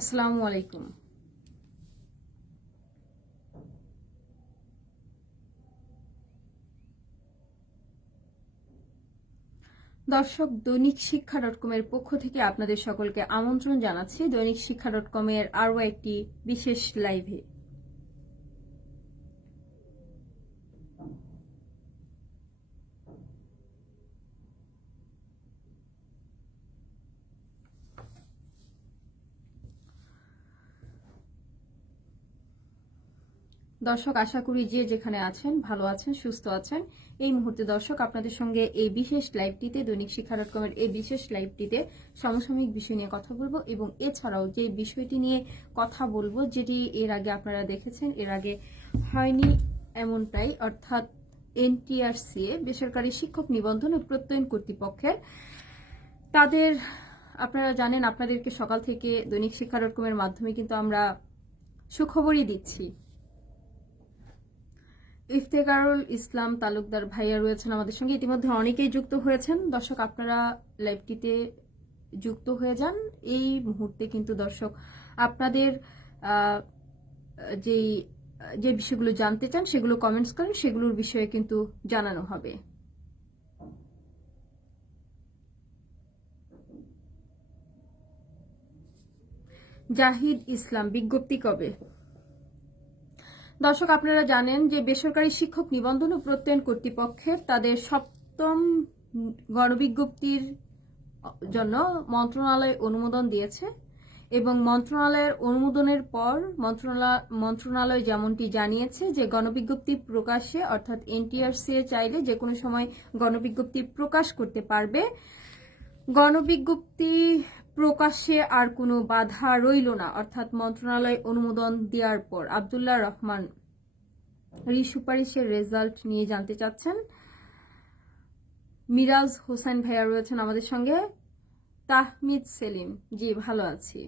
আসসালামু আলাইকুম। দর্শক, দৈনিক শিক্ষা ডট কমের পক্ষ থেকে আপনাদের সকলকে আমন্ত্রণ জানাচ্ছি। দৈনিক শিক্ষা ডট কমের আরও একটি বিশেষ লাইভে দর্শক, আশা করি যে যেখানে আছেন, ভালো আছেন, সুস্থ আছেন। এই মুহূর্তে দর্শক, আপনাদের সঙ্গে এই বিশেষ লাইভটিতে, দৈনিক শিক্ষা ডট কমের এই বিশেষ লাইভটিতে সমসাময়িক বিষয় নিয়ে কথা বলব এবং এছাড়াও যে বিষয়টি নিয়ে কথা বলব, যেটি এর আগে আপনারা দেখেছেন, এর আগে হয়নি এমনটাই, অর্থাৎ এনটিআরসিএ, বেসরকারি শিক্ষক নিবন্ধন ও প্রত্যয়ন কর্তৃপক্ষের। তাদের, আপনারা জানেন, আপনাদেরকে সকাল থেকে দৈনিক শিক্ষা ডট কমের মাধ্যমে কিন্তু আমরা সুখবরই দিচ্ছি। ইফতেকারুল ইসলাম তালুকদার ভাইয়া রয়েছেন আমাদের সঙ্গে। ইতিমধ্যে অনেকেই যুক্ত হয়েছেন। দর্শক, আপনারা লাইভটিতে যুক্ত হয়ে যান। এই মুহূর্তে কিন্তু দর্শক, আপনাদের যেই, যে বিষয়গুলো জানতে চান, সেগুলো কমেন্টস করেন। সেগুলোর বিষয়ে কিন্তু জানানো হবে। জাহিদ ইসলাম, বিজ্ঞপ্তি কবে? দর্শক, আপনারা জানেন যে বেসরকারি শিক্ষক নিবন্ধন ও প্রত্যয়ন কর্তৃপক্ষের তাদের সপ্তম গণবিজ্ঞপ্তির জন্য মন্ত্রণালয় অনুমোদন দিয়েছে এবং মন্ত্রণালয়ের অনুমোদনের পর মন্ত্রণালয় যেমনটি জানিয়েছে যে গণবিজ্ঞপ্তি প্রকাশে, অর্থাৎ এনটিআরসি চাইলে যে কোনো সময় গণবিজ্ঞপ্তি প্রকাশ করতে পারবে। গণবিজ্ঞপ্তি প্রকাশে আর কোনো বাধা রইল না, অর্থাৎ মন্ত্রণালয় অনুমোদন দেওয়ার পর। আবদুল্লাহ রহমান রি সুপারিশের রেজাল্ট নিয়ে জানতে চাচ্ছেন। মিরাজ হোসেন ভাইয়া রয়েছেন আমাদের সঙ্গে। তাহমিদ সেলিম, জি, ভালো আছি।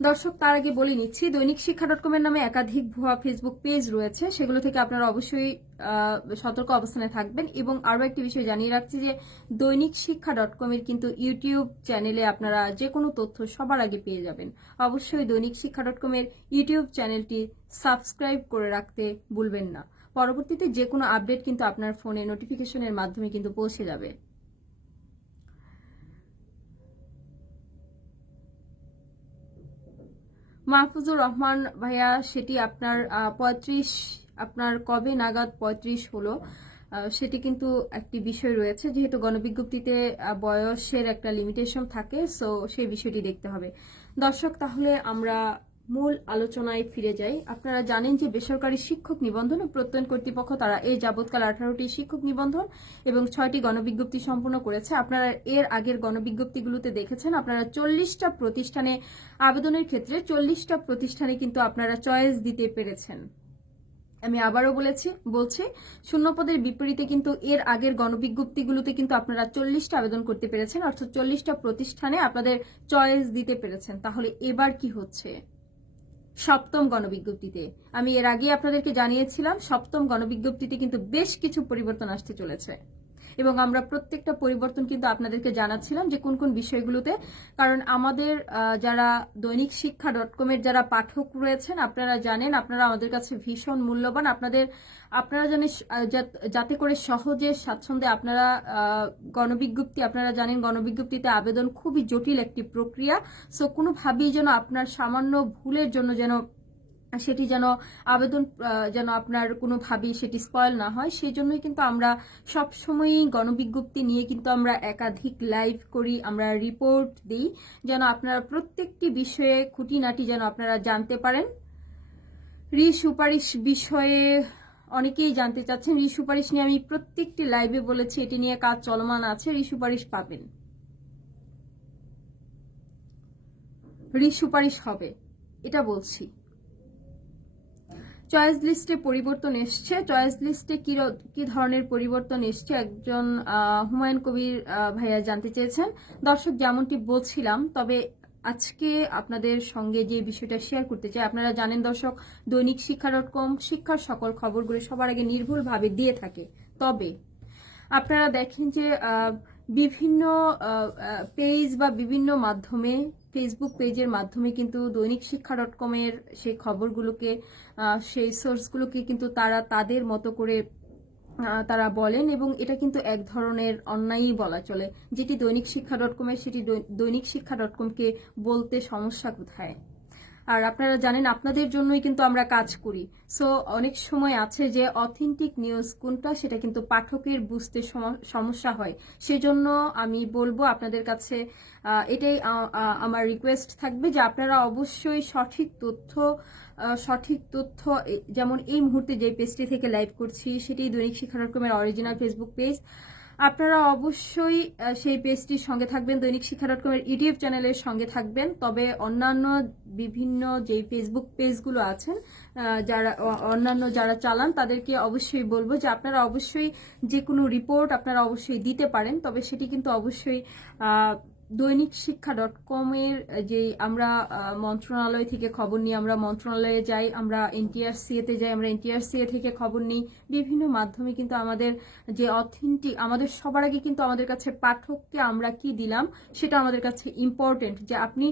দর্শক, তার আগে বলে নিচ্ছি, দৈনিক শিক্ষা ডট কমের নামে একাধিক ভুয়া ফেসবুক পেজ রয়েছে। সেগুলো থেকে আপনারা অবশ্যই সতর্ক অবস্থানে থাকবেন। এবং আরও একটি বিষয় জানিয়ে রাখছি যে, দৈনিক শিক্ষা ডট কমের কিন্তু ইউটিউব চ্যানেলে আপনারা যে কোনো তথ্য সবার আগে পেয়ে যাবেন। অবশ্যই দৈনিক শিক্ষা ডট কমের ইউটিউব চ্যানেলটি সাবস্ক্রাইব করে রাখতে ভুলবেন না। পরবর্তীতে যে কোনো আপডেট কিন্তু আপনার ফোনে নোটিফিকেশনের মাধ্যমে কিন্তু পৌঁছে যাবে। মাহফুজুর রহমান ভাইয়া, সেটি আপনার পঁয়ত্রিশ, আপনার কবে নাগাদ পঁয়ত্রিশ হলো? সেটি কিন্তু একটি বিষয় রয়েছে। যেহেতু গণবিজ্ঞপ্তিতে বয়সের একটা লিমিটেশন থাকে সো সেই বিষয়টি দেখতে হবে। দর্শক, তাহলে আমরা মূল আলোচনায় ফিরে যাই। আপনারা জানেন যে বেসরকারি শিক্ষক নিবন্ধন ও প্রত্যয়ন কর্তৃপক্ষ তারা এই যাবৎকাল আঠারোটি শিক্ষক নিবন্ধন এবং ছয়টি গণবিজ্ঞপ্তি সম্পন্ন করেছে। আপনারা এর আগের গণবিজ্ঞপ্তিগুলোতে দেখেছেন, আপনারা চল্লিশটা প্রতিষ্ঠানে আবেদনের ক্ষেত্রে চল্লিশটা প্রতিষ্ঠানে কিন্তু আপনারা চয়েস দিতে পেরেছেন। আমি আবারও বলেছি, বলছি, শূন্যপদের বিপরীতে কিন্তু এর আগের গণবিজ্ঞপ্তিগুলোতে কিন্তু আপনারা চল্লিশটা আবেদন করতে পেরেছেন, অর্থাৎ চল্লিশটা প্রতিষ্ঠানে আপনাদের চয়েস দিতে পেরেছেন। তাহলে এবার কি হচ্ছে? সপ্তম গণবিজ্ঞপ্তিতে। আমি এর আগে আপনাদেরকে জানিয়েছিলাম, সপ্তম গণবিজ্ঞপ্তিতে কিন্তু বেশ কিছু পরিবর্তন আসতে চলেছে। এবং আমরা প্রত্যেকটা পরিবর্তন কিন্তু আপনাদেরকে জানাচ্ছিলাম যে কোন কোন বিষয়গুলোতে, কারণ আমাদের যারা দৈনিক শিক্ষা ডট কমের যারা পাঠক রয়েছেন, আপনারা জানেন, আপনারা আমাদের কাছে ভীষণ মূল্যবান। আপনাদের, আপনারা জানেন যাতে করে সহজে, স্বাচ্ছন্দ্যে আপনারা গণবিজ্ঞপ্তি, আপনারা জানেন গণবিজ্ঞপ্তিতে আবেদন খুবই জটিল একটি প্রক্রিয়া। সো কোনোভাবেই যেন আপনার সামান্য ভুলের জন্য যেন সেটি যেন আবেদন যেন আপনার কোনোভাবেই সেটি স্পয়েল না হয়, সেই জন্যই কিন্তু আমরা সবসময়ই গণবিজ্ঞপ্তি নিয়ে কিন্তু আমরা একাধিক লাইভ করি, আমরা রিপোর্ট দিই, যেন আপনারা প্রত্যেকটি বিষয়ে খুঁটিনাটি যেন আপনারা জানতে পারেন। রি সুপারিশ বিষয়ে অনেকেই জানতে চাচ্ছেন রি সুপারিশ নিয়ে আমি প্রত্যেকটি লাইভে বলেছি, এটি নিয়ে কাজ চলমান আছে রি সুপারিশ পাবেন। রি সুপারিশ হবে, এটা বলছি। চয়েস লিস্টে পরিবর্তন এসছে। চয়েস লিস্টে কি কি ধরনের পরিবর্তন এসছে? একজন হুমায়ুন কবির ভাইয়া জানতে চেয়েছেন। দর্শক, যেমনটি বলছিলাম, তবে আজকে আপনাদের সঙ্গে যে বিষয়টা শেয়ার করতে চাই, আপনারা জানেন দর্শক, দৈনিক শিক্ষা ডট কম শিক্ষার সকল খবরগুলো সবার আগে নির্ভুলভাবে দিয়ে থাকে। তবে আপনারা দেখেন যে বিভিন্ন পেজ বা বিভিন্ন মাধ্যমে ফেসবুক পেজের মাধ্যমে কিন্তু দৈনিক শিক্ষা ডট কমের সেই খবরগুলোকে সেই সোর্সগুলোকে কিন্তু তারা তাদের মতো করে তারা বলেন এবং এটা কিন্তু এক ধরনের অন্যায়ই বলা চলে। যেটি দৈনিক শিক্ষা ডট কমের সেটি দৈনিক শিক্ষা ডট কমকে বলতে সমস্যা কোথায়? আর আপনারা জানেন আপনাদের জন্যই কিন্তু আমরা কাজ করি। সো অনেক সময় আছে যে অথেন্টিক নিউজ কোনটা সেটা কিন্তু পাঠকের বুঝতে সমস্যা হয়। সেজন্য আমি বলব আপনাদের কাছে এটাই আমার রিকোয়েস্ট থাকবে যে আপনারা অবশ্যই সঠিক তথ্য সঠিক তথ্য যেমন এই মুহূর্তে যে পেজটি থেকে লাইভ করছি, সেটি দৈনিক শিক্ষাক্রমের অরিজিনাল ফেসবুক পেজ আপনারা অবশ্যই সেই পেজটির সঙ্গে থাকবেন দৈনিক শিক্ষা ডট কমের ইউটিউব চ্যানেলের সঙ্গে থাকবেন। তবে অন্যান্য বিভিন্ন যেই ফেসবুক পেজগুলো আছেন যারা অন্যান্য যারা চালান, তাদেরকে অবশ্যই বলব যে আপনারা অবশ্যই যে কোনো রিপোর্ট আপনারা অবশ্যই দিতে পারেন, তবে সেটি কিন্তু অবশ্যই দৈনিক শিক্ষা ডট কমের যে আমরা মন্ত্রণালয় থেকে খবর নিই, আমরা মন্ত্রণালয়ে যাই, আমরা এনটিআরসিএ তে যাই, আমরা এনটিআরসিএ থেকে খবর নিই। বিভিন্ন মাধ্যমে কিন্তু আমাদের যে অথেন্টিক আমাদের সবার আগে কিন্তু আমাদের কাছে পাঠককে আমরা কি দিলাম, সেটা আমাদের কাছে ইম্পর্টেন্ট যে আপনি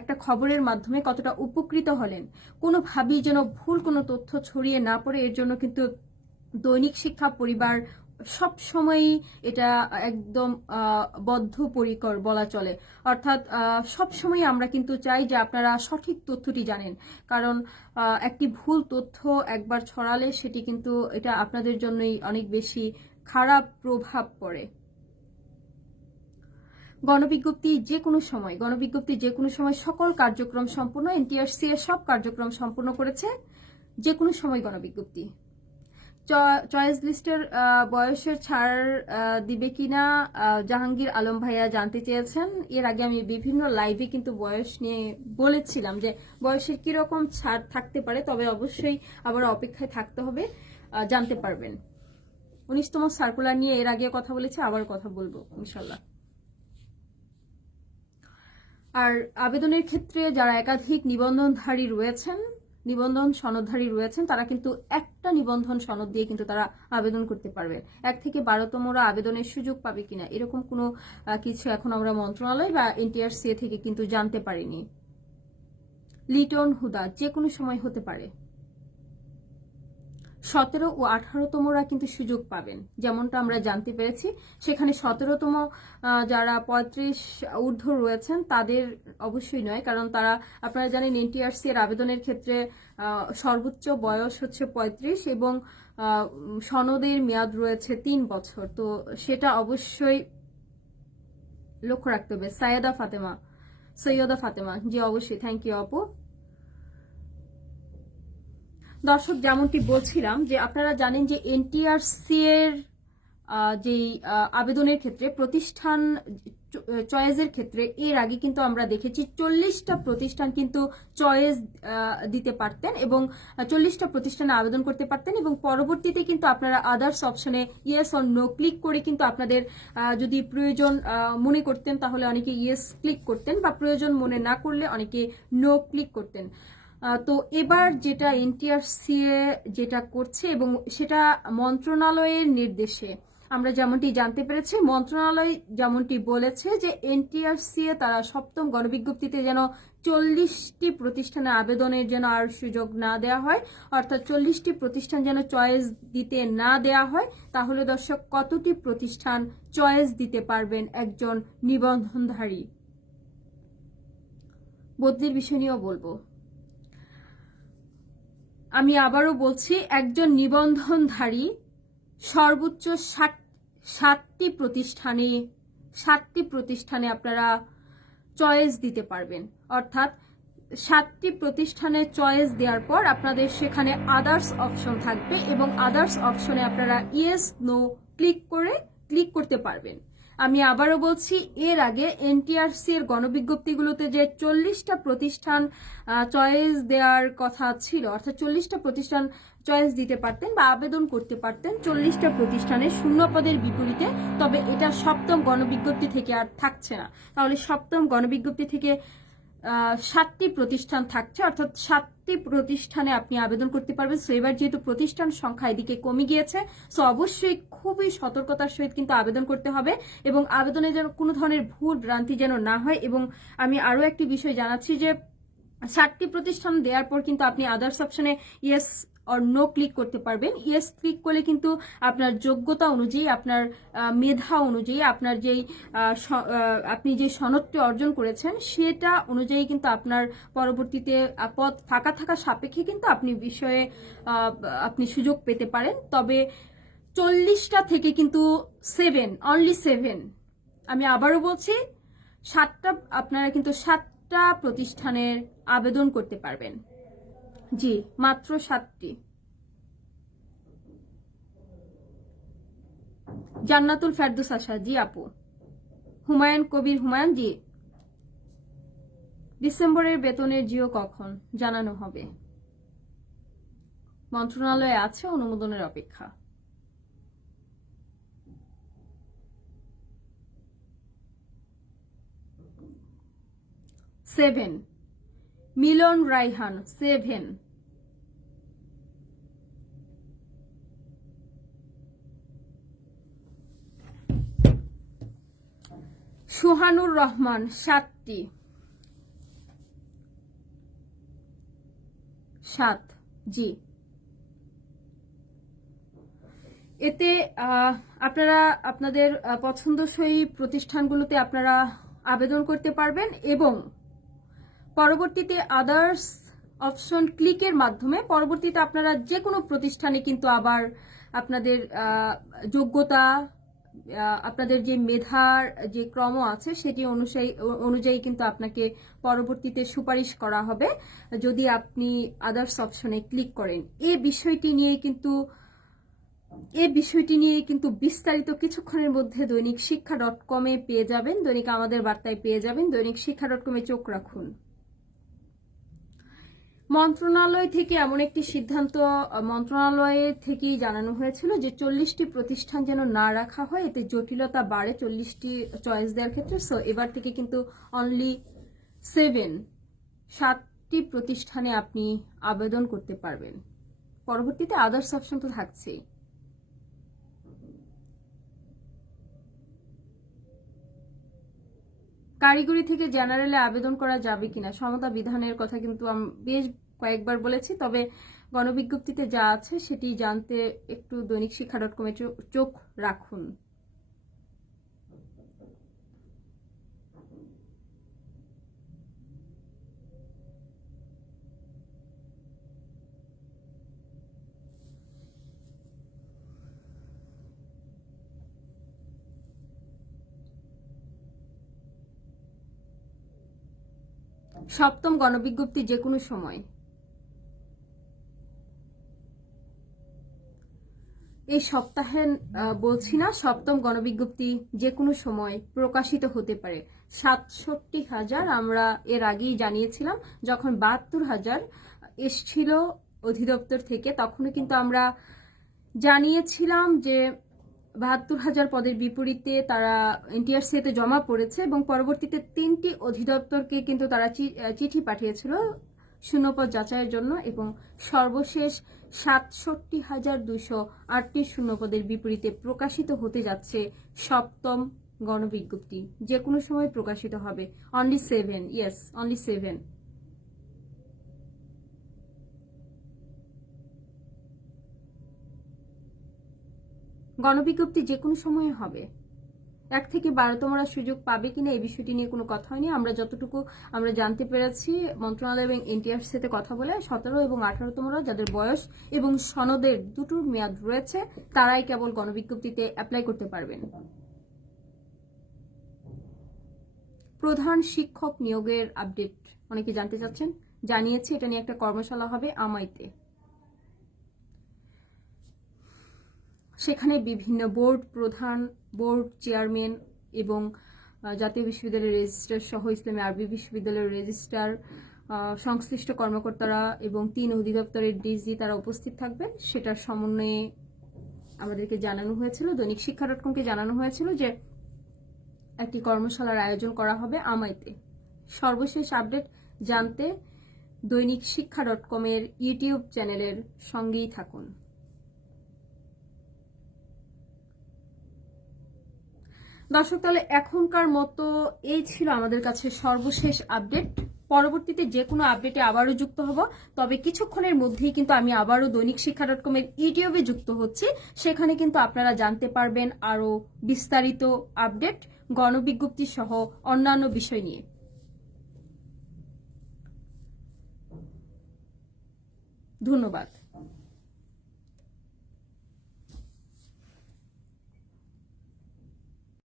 একটা খবরের মাধ্যমে কতটা উপকৃত হলেন। কোনোভাবেই যেন ভুল কোনো তথ্য ছড়িয়ে না পড়ে, এর জন্য কিন্তু দৈনিক শিক্ষা পরিবার সব সময়ই এটা একদম বদ্ধপরিকর বলা চলে। অর্থাৎ সব সময় আমরা কিন্তু চাই যে আপনারা সঠিক তথ্যটি জানেন। কারণ একটি ভুল তথ্য একবার ছড়ালে সেটি কিন্তু এটা আপনাদের জন্যই অনেক বেশি খারাপ প্রভাব পড়ে। গণবিজ্ঞপ্তি যে কোনো সময়, গণবিজ্ঞপ্তি যে কোনো সময় সকল কার্যক্রম সম্পূর্ণ, এনটিআরসি এর সব কার্যক্রম সম্পূর্ণ করেছে যে কোনো সময় গণবিজ্ঞপ্তি। চয়েস লিস্টের বয়সের ছাড় দিবে কিনা জাহাঙ্গীর আলম ভাইয়া জানতে চেয়েছেন। এর আগে আমি বিভিন্ন লাইভে কিন্তু বয়স নিয়ে বলেছিলাম যে, বয়সের কীরকম ছাড় থাকতে পারে, তবে অবশ্যই আবার অপেক্ষায় থাকতে হবে জানতে পারবেন। উনিশতম সার্কুলার নিয়ে এর আগে কথা বলেছি, আবার কথা বলব ইনশাল্লাহ আর আবেদনের ক্ষেত্রে যারা একাধিক নিবন্ধনধারী রয়েছেন নিবন্ধন সনদধারী রয়েছেন, তারা কিন্তু একটা নিবন্ধন সনদ দিয়ে কিন্তু তারা আবেদন করতে পারবে। এক থেকে বারোতমরা আবেদনের সুযোগ পাবে কিনা, এরকম কোনো কিছু এখন আমরা মন্ত্রণালয় বা এনটিআরসিএ থেকে কিন্তু জানতে পারিনি। লিটন হুদা যে কোনো সময় হতে পারে। সতেরো ও আঠারোতমরা কিন্তু সুযোগ পাবেন। যেমনটা আমরা জানতে পেরেছি, সেখানে সতেরোতম যারা পঁয়ত্রিশ ঊর্ধ্ব রয়েছেন, তাদের অবশ্যই নয়, কারণ তারা, আপনারা জানেন, এনটিআরসি এর আবেদনের ক্ষেত্রে সর্বোচ্চ বয়স হচ্ছে পঁয়ত্রিশ এবং সনদের মেয়াদ রয়েছে তিন বছর। তো সেটা অবশ্যই লক্ষ্য রাখতে হবে। সাইয়দা ফাতেমা, সৈয়দা ফাতেমা, জি অবশ্যই। থ্যাংক ইউ আপু। দর্শক, যেমনটি বলছিলাম যে আপনারা জানেন যে এনটিআরসি এর যেই আবেদনের ক্ষেত্রে, প্রতিষ্ঠান চয়েসের ক্ষেত্রে, এর আগে কিন্তু আমরা দেখেছি চল্লিশটা প্রতিষ্ঠান কিন্তু চয়েস দিতে পারতেন এবং চল্লিশটা প্রতিষ্ঠানে আবেদন করতে পারতেন এবং পরবর্তীতে কিন্তু আপনারা আদার্স অপশনে ইয়েস অন নো ক্লিক করে কিন্তু আপনাদের যদি প্রয়োজন মনে করতেন তাহলে অনেকে ইয়েস ক্লিক করতেন বা প্রয়োজন মনে না করলে অনেকে নো ক্লিক করতেন। তো এবার যেটা এনটিআরসি যেটা করছে এবং সেটা মন্ত্রণালয়ের নির্দেশে, আমরা যেমনটি জানতে পেরেছি, মন্ত্রণালয় যেমনটি বলেছে যে এনটিআরসি তারা সপ্তম গণবিজ্ঞপ্তিতে যেন চল্লিশটি প্রতিষ্ঠানে আবেদনের যেন আর সুযোগ না দেওয়া হয়, অর্থাৎ চল্লিশটি প্রতিষ্ঠান যেন চয়েস দিতে না দেওয়া হয়, তাহলে দর্শক কতটি প্রতিষ্ঠান চয়েস দিতে পারবেন একজন নিবন্ধনধারী? বদলির বিষয় নিয়েও বলব। আমি আবারও বলছি, একজন নিবন্ধনধারী সর্বোচ্চ ষাট, সাতটি প্রতিষ্ঠানে সাতটি প্রতিষ্ঠানে আপনারা চয়েস দিতে পারবেন। অর্থাৎ সাতটি প্রতিষ্ঠানে চয়েস দেওয়ার পর আপনাদের সেখানে আদার্স অপশন থাকবে এবং আদার্স অপশনে আপনারা ইয়েস নো ক্লিক করে ক্লিক করতে পারবেন। আমি আবারও বলছি, এর আগে এনটিআরসি এর গণবিজ্ঞপ্তিগুলোতে যে চল্লিশটা প্রতিষ্ঠান চয়েস দেওয়ার কথা ছিল, অর্থাৎ চল্লিশটা প্রতিষ্ঠান চয়েস দিতে পারতেন বা আবেদন করতে পারতেন, চল্লিশটা প্রতিষ্ঠানের শূন্য পদের বিপরীতে, তবে এটা সপ্তম গণবিজ্ঞপ্তি থেকে আর থাকছে না। তাহলে সপ্তম গণবিজ্ঞপ্তি থেকে সাতটি প্রতিষ্ঠান থাকছে, অর্থাৎ সাতটি প্রতিষ্ঠানে আপনি আবেদন করতে পারবেন। সো এবার যেহেতু প্রতিষ্ঠান সংখ্যা এদিকে কমে গিয়েছে সো অবশ্যই খুবই সতর্কতার সহিত কিন্তু আবেদন করতে হবে এবং আবেদনে যেন কোনো ধরনের ভুল ভ্রান্তি যেন না হয়। এবং আমি আরও একটি বিষয় জানাচ্ছি যে, সাতটি প্রতিষ্ঠান দেওয়ার পর কিন্তু আপনি আদার্স অপশনে ইয়েস অর নো ক্লিক করতে পারবেন। ইয়েস ক্লিক করলে কিন্তু আপনার যোগ্যতা অনুযায়ী, আপনার মেধা অনুযায়ী, আপনার যেই আপনি যে সনদটি অর্জন করেছেন, সেটা অনুযায়ী কিন্তু আপনার পরবর্তীতে পদ ফাঁকা থাকা সাপেক্ষে কিন্তু আপনি বিষয়ে আপনি সুযোগ পেতে পারেন। তবে চল্লিশটা থেকে কিন্তু সেভেন অনলি সেভেন আমি আবারও বলছি, সাতটা, আপনারা কিন্তু সাতটা প্রতিষ্ঠানের আবেদন করতে পারবেন। জি, মাত্র সাতটি। জান্নাতুল ফেরদুস আশা, জি আপু। হুমায়ুন কবির, হুমায়ুন, জি। ডিসেম্বরের বেতনের জিও কখন? জানানো হবে। মন্ত্রণালয়ে আছে অনুমোদনের অপেক্ষা। সেভেন। মিলন রাইহান, সেভেন। সোহানুর রহমান, সাতটি। সাত, জি। এতে আপনারা আপনাদের পছন্দসই প্রতিষ্ঠানগুলোতে আপনারা আবেদন করতে পারবেন এবং পরবর্তীতে আদার্স অপশন ক্লিকের মাধ্যমে পরবর্তীতে আপনারা যে কোনো প্রতিষ্ঠানে কিন্তু আবার আপনাদের যোগ্যতা আপনাদের যে মেধার যে ক্রম আছে সেটি অনুযায়ী অনুযায়ী কিন্তু আপনাকে পরবর্তীতে সুপারিশ করা হবে। যদি আপনি আদার্স অপশনে ক্লিক করেন এই বিষয়টি নিয়ে কিন্তু এই বিষয়টি নিয়ে কিন্তু বিস্তারিত কিছুক্ষণের মধ্যে দৈনিক শিক্ষা ডট কমে পেয়ে যাবেন। দৈনিক আমাদের বার্তায় পেয়ে যাবেন। দৈনিক শিক্ষা ডট কমে চোখ রাখুন। মন্ত্রণালয় থেকে এমন একটি সিদ্ধান্ত মন্ত্রণালয়ে থেকেই জানানো হয়েছিল যে চল্লিশটি প্রতিষ্ঠান যেন না রাখা হয়, এতে জটিলতা বাড়ে চল্লিশটি চয়েস দেওয়ার ক্ষেত্রে। সো এবার থেকে কিন্তু অনলি সেভেন সাতটি প্রতিষ্ঠানে আপনি আবেদন করতে পারবেন। পরবর্তীতে আদার্স অপশন তো থাকছেই। কারিগরি থেকে জেনারেলে আবেদন করা যাবে কিনা, সমতা বিধানের কথা কিন্তু বেশ কয়েকবার বলেছি, তবে গণবিজ্ঞপ্তিতে যা আছে সেটি জানতে একটু দৈনিক শিক্ষা ডট কমে চোখ রাখুন। সপ্তম গণবিজ্ঞপ্তি যে কোনো সময়। এই সপ্তাহে বলছি না, সপ্তম গণবিজ্ঞপ্তি যে কোনো সময় প্রকাশিত হতে পারে। সাতষট্টি হাজার আমরা এর আগেই জানিয়েছিলাম, যখন বাহাত্তর হাজার এসছিল অধিদপ্তর থেকে, তখনও কিন্তু আমরা জানিয়েছিলাম যে বাহাত্তর হাজার পদের বিপরীতে তারা এনটিআরসিতে জমা পড়েছে এবং পরবর্তীতে তিনটি অধিদপ্তরকে কিন্তু তারা চিঠি পাঠিয়েছিল শূন্যপদ যাচাইয়ের জন্য এবং সর্বশেষ সাতষট্টি হাজার দুশো আটটি শূন্যপদের বিপরীতে প্রকাশিত হতে যাচ্ছে সপ্তম গণবিজ্ঞপ্তি। যে কোনো সময় প্রকাশিত হবে। Only seven yes only seven গণবিজ্ঞপ্তি যে কোনো সময়ে হবে। এক থেকে বারোতমরা সুযোগ পাবে কিনা এই বিষয়টি নিয়ে কোনো কথা হয়নি। আমরা যতটুকু আমরা জানতে পেরেছি, মন্ত্রণালয় এবং এনটিআর সাথে কথা বলে সতেরো এবং আঠারোতমরা যাদের বয়স এবং সনদের দুটোর মেয়াদ রয়েছে, তারাই কেবল গণবিজ্ঞপ্তিতে অ্যাপ্লাই করতে পারবেন। প্রধান শিক্ষক নিয়োগের আপডেট অনেকে জানতে চাচ্ছেন। জানিয়েছে, এটা নিয়ে একটা কর্মশালা হবে আমাইতে। সেখানে বিভিন্ন বোর্ড প্রধান, বোর্ড চেয়ারম্যান এবং জাতীয় বিশ্ববিদ্যালয়ের রেজিস্ট্রার সহ ইসলামী আরবি বিশ্ববিদ্যালয়ের রেজিস্ট্রার সংশ্লিষ্ট কর্মকর্তারা এবং তিন অধিদপ্তরের ডিজি তারা উপস্থিত থাকবেন। সেটার সমন্বয়ে আমাদেরকে জানানো হয়েছিল, দৈনিক শিক্ষা ডট কমকে জানানো হয়েছিল যে একটি কর্মশালার আয়োজন করা হবে আমাইতে। সর্বশেষ আপডেট জানতে দৈনিক শিক্ষা ডট কমের ইউটিউব চ্যানেলের সঙ্গেই থাকুন। দর্শক, তাহলে এখনকার মতো এই ছিল আমাদের কাছে সর্বশেষ আপডেট। পরবর্তীতে যে কোনো আপডেটে আবারও যুক্ত হব। তবে কিছুক্ষণের মধ্যেই কিন্তু আমি আবারও দৈনিক শিক্ষা ডট কমের ইউটিউবে যুক্ত হচ্ছি। সেখানে কিন্তু আপনারা জানতে পারবেন আরও বিস্তারিত আপডেট, গণবিজ্ঞপ্তি সহ অন্যান্য বিষয় নিয়ে। ধন্যবাদ।